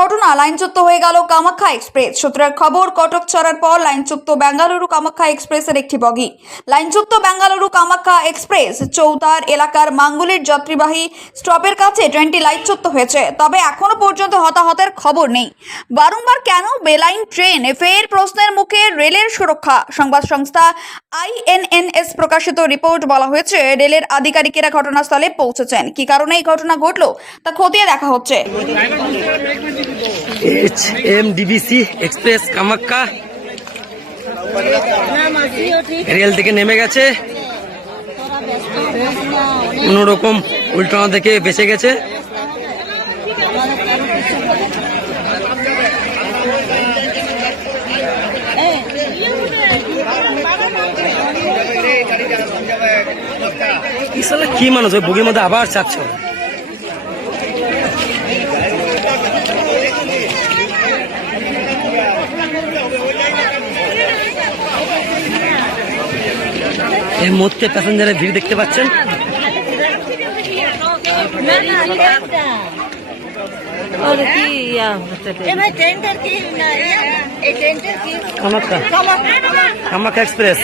ঘটনা লাইনচ্যুত হয়ে গেল কামাখ্যা এক্সপ্রেস। সূত্রের খবর, কটক ছাড়ার পর লাইনচ্যুত বেঙ্গালুরু কামাখ্যা এক্সপ্রেসের একটি বগি। লাইনচ্যুত বেঙ্গালুরু কামাখ্যা এক্সপ্রেস চৌতার এলাকার মাঙ্গুলির যাত্রীবাহী স্টপের কাছে ট্রেনটি লাইনচ্যুত হয়েছে, তবে এখনও পর্যন্ত হতাহতের খবর নেই। বারংবার কেন বেলাইন ট্রেন? ফের প্রশ্নের মুখে রেলের সুরক্ষা। সংবাদ সংস্থা আইএনএনএস প্রকাশিত রিপোর্ট বলা হয়েছে, রেলের আধিকারিকেরা ঘটনাস্থলে পৌঁছেছেন। কি কারণে এই ঘটনা ঘটলো তা খতিয়ে দেখা হচ্ছে। H M express Kamakhya rail থেকে নেমে গেছে। কোন রকম উল্টানো থেকে বেঁচে গেছে। কি মানুষ, ওই বুগির মধ্যে আবার চাপছে। না, ইয়ে, এই ট্রেনটার কি কামাক্কা কামাক্কা এক্সপ্রেস